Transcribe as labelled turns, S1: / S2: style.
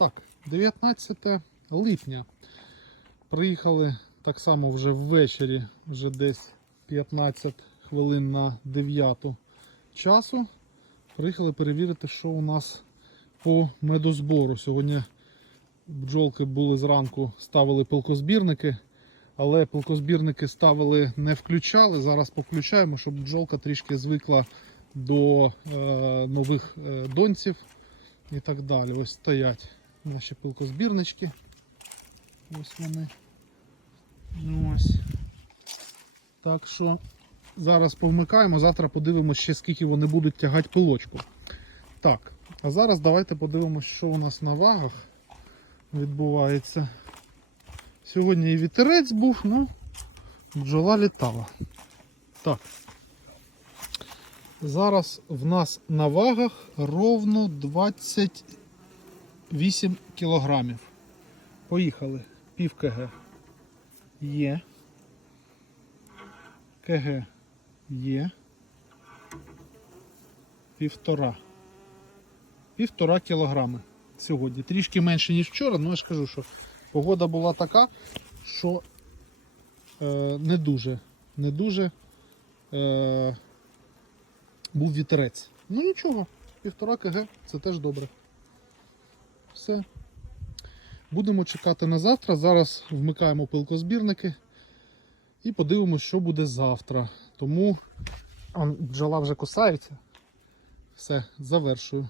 S1: Так, 19 липня. Приїхали так само вже ввечері, вже десь 15 хвилин на 9 часу. Приїхали перевірити, що у нас по медозбору. Сьогодні бджолки були зранку, ставили пилкозбірники, але пилкозбірники ставили, не включали. Зараз повключаємо, щоб бджолка трішки звикла до е, нових е, донців і так далі. Ось стоять наші пилкозбірнички. Ось вони. Ну, Ось. Так що зараз повмикаємо, завтра подивимося ще скільки вони будуть тягати пилочку. Так, а зараз давайте подивимося, що у нас на вагах відбувається. Сьогодні і вітерець був, ну, бджола літала. Так. Зараз в нас на вагах ровно 28 кілограмів. Поїхали. Пів КГ. Є. КГ є. Півтора. Півтора кілограми сьогодні. Трішки менше, ніж вчора, але я ж кажу, що погода була така, що е, не дуже, не дуже е, був вітерець. Ну нічого, півтора КГ це теж добре. Все. Будемо чекати на завтра. Зараз вмикаємо пилкозбірники і подивимося, що буде завтра. Тому бджола вже кусається. Все, завершую.